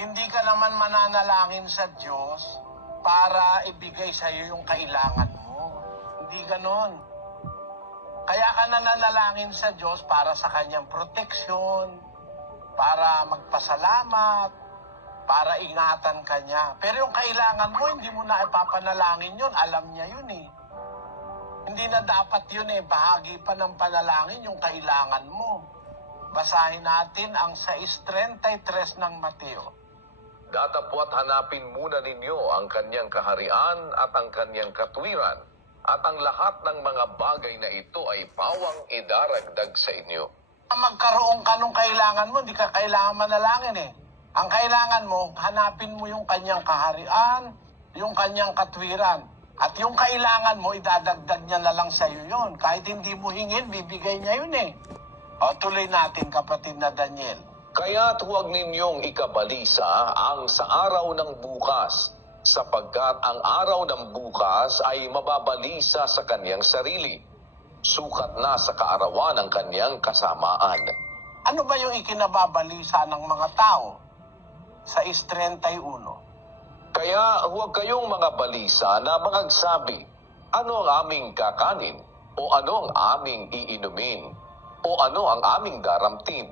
Hindi ka naman mananalangin sa Diyos para ibigay sa iyo yung kailangan mo. Hindi ganon. Kaya ka nananalangin sa Diyos para sa kanyang proteksyon, para magpasalamat, para ingatan ka niya. Pero yung kailangan mo, hindi mo na ipapanalangin yun. Alam niya yun eh. Hindi na dapat yun eh. Bahagi pa ng panalangin yung kailangan mo. Basahin natin ang 6.33 ng Mateo. Datapwat hanapin muna ninyo ang kanyang kaharian at ang kanyang katwiran, at ang lahat ng mga bagay na ito ay pawang idaragdag sa inyo. Magkaroon ka nung kailangan mo, hindi ka kailangan manalangin eh. Ang kailangan mo, hanapin mo yung kanyang kaharian, yung kanyang katwiran. At yung kailangan mo, idadagdag niya na lang sa iyo yun. Kahit hindi mo hingin, bibigay niya yun eh. O tuloy natin kapatid na Daniel. Kaya't huwag ninyong ikabalisa ang sa araw ng bukas, sapagkat ang araw ng bukas ay mababalisa sa kanyang sarili. Sukat na sa kaarawan ng kanyang kasamaan. Ano ba yung ikinababalisa ng mga tao? Sa 31. Kaya huwag kayong mga balisa na magsabi, ano ang aming kakanin? O ano ang aming iinumin? O ano ang aming daramtin?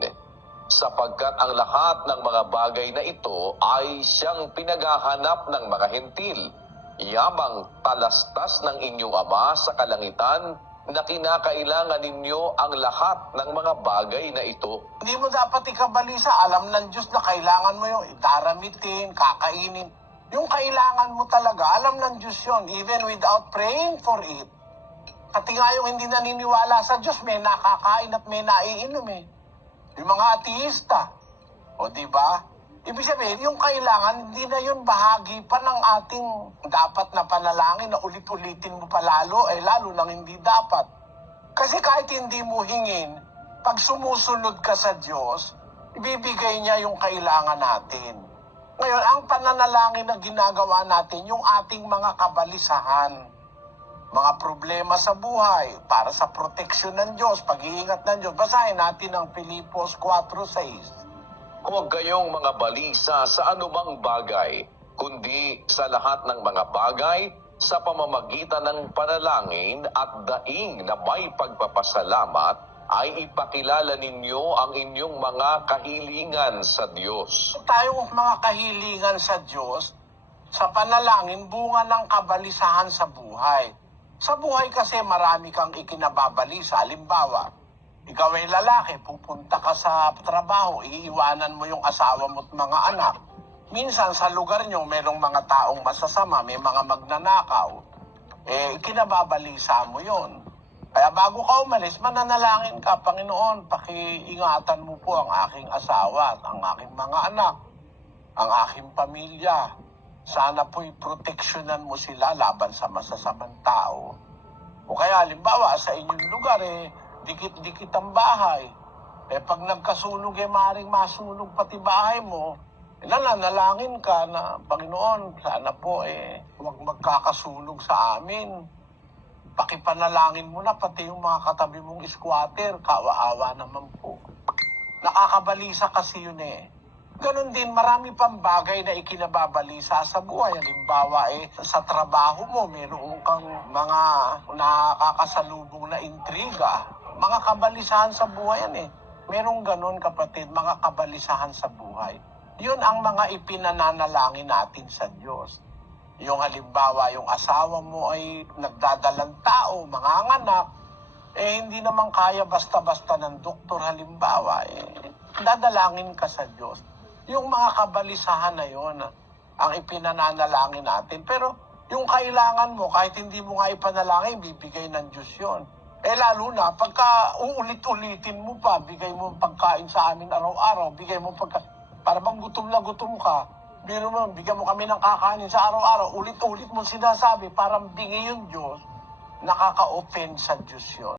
Sapagkat ang lahat ng mga bagay na ito ay siyang pinaghahanap ng mga hentil. Yamang talastas ng inyong ama sa kalangitan na kinakailangan ninyo ang lahat ng mga bagay na ito. Hindi mo dapat ikabalisa. Alam ng Diyos na kailangan mo yung daramitin, kakainin. Yung kailangan mo talaga, alam ng Diyos yun, even without praying for it. Pati nga yung hindi naniniwala sa Diyos, may nakakain at may naiinom eh. Yung mga ateista. O di ba? Ibig sabihin, yung kailangan, hindi na yun bahagi pa ng ating dapat na panalangin na ulit-ulitin mo pa lalo, eh lalo nang hindi dapat. Kasi kahit hindi mo hingin, pag sumusunod ka sa Diyos, ibibigay niya yung kailangan natin. Ngayon, ang pananalangin na ginagawa natin, yung ating mga kabalisahan, mga problema sa buhay, para sa proteksyon ng Diyos, pag-iingat ng Diyos. Basahin natin ang Filipos 4.6. Huwag kayong mga balisa sa anumang bagay, kundi sa lahat ng mga bagay sa pamamagitan ng panalangin at daing na may pagpapasalamat ay ipakilala ninyo ang inyong mga kahilingan sa Diyos. Tayong mga kahilingan sa Diyos, sa panalangin, bunga ng kabalisahan sa buhay. Sa buhay kasi marami kang ikinababalisa. Halimbawa, ikaw ay lalaki, pupunta ka sa trabaho, iiwanan mo yung asawa mo at mga anak. Minsan sa lugar nyo, merong mga taong masasama, may mga magnanakaw. Eh, ikinababalisa mo yon. Kaya bago ka umalis, mananalangin ka, Panginoon, pakiingatan mo po ang aking asawa at ang aking mga anak, ang aking pamilya. Sana po'y proteksyonan mo sila laban sa masasamang tao. O kaya, halimbawa, sa inyong lugar, eh, dikit-dikit ang bahay. Eh, pag nagkasunog, eh, maaaring masunog pati bahay mo. Eh, nananalangin ka na, Panginoon, sana po, eh, huwag magkakasunog sa amin pakipanalangin mo na pati yung mga katabi mong squatter, kawaawa naman po. Nakakabalisa kasi yun eh. Ganon din, marami pang bagay na ikinababalisa sa buhay. Halimbawa eh, sa trabaho mo, meron kang mga nakakasalubong na intriga. Mga kabalisahan sa buhay yan eh. Merong ganon kapatid, mga kabalisahan sa buhay. Yun ang mga ipinananalangin natin sa Diyos. Yung halimbawa, yung asawa mo ay nagdadalang tao, mga anak, eh hindi naman kaya basta-basta ng doktor halimbawa, eh dadalangin ka sa Diyos. Yung mga kabalisahan na yon ang ipinananalangin natin. Pero yung kailangan mo, kahit hindi mo nga ipanalangin, bibigay ng Diyos yon. Eh lalo na, pagka uulit-ulitin mo pa, bigay mo pagkain sa amin araw-araw, bigay mo pagka... Para bang gutom na gutom ka, biro mo, bigyan mo kami ng kakanin sa araw-araw, ulit-ulit mo sinasabi, parang bingi yung Diyos, nakaka-offend sa Diyos yun.